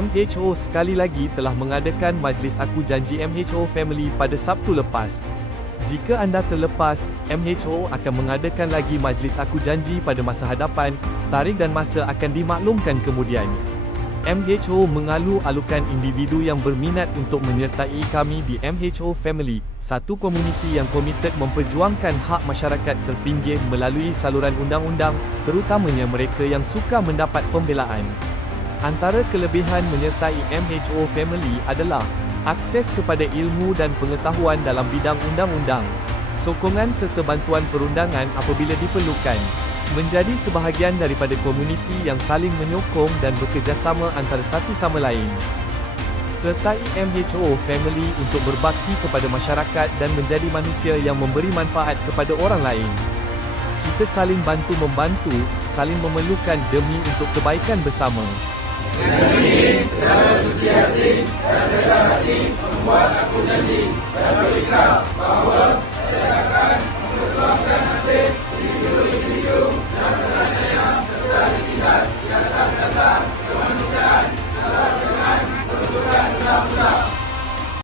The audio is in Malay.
MHO sekali lagi telah mengadakan Majlis Aku Janji MHO Family pada Sabtu lepas. Jika anda terlepas, MHO akan mengadakan lagi Majlis Aku Janji pada masa hadapan, tarikh dan masa akan dimaklumkan kemudian. MHO mengalu-alukan individu yang berminat untuk menyertai kami di MHO Family, satu komuniti yang komited memperjuangkan hak masyarakat terpinggir melalui saluran undang-undang, terutamanya mereka yang suka mendapat pembelaan. Antara kelebihan menyertai MHO Family adalah akses kepada ilmu dan pengetahuan dalam bidang undang-undang, sokongan serta bantuan perundangan apabila diperlukan, menjadi sebahagian daripada komuniti yang saling menyokong dan bekerjasama antara satu sama lain. Sertai MHO Family untuk berbakti kepada masyarakat dan menjadi manusia yang memberi manfaat kepada orang lain. Kita saling bantu-membantu, saling memerlukan demi untuk kebaikan bersama. Membuat aku janji dan berikrah bahawa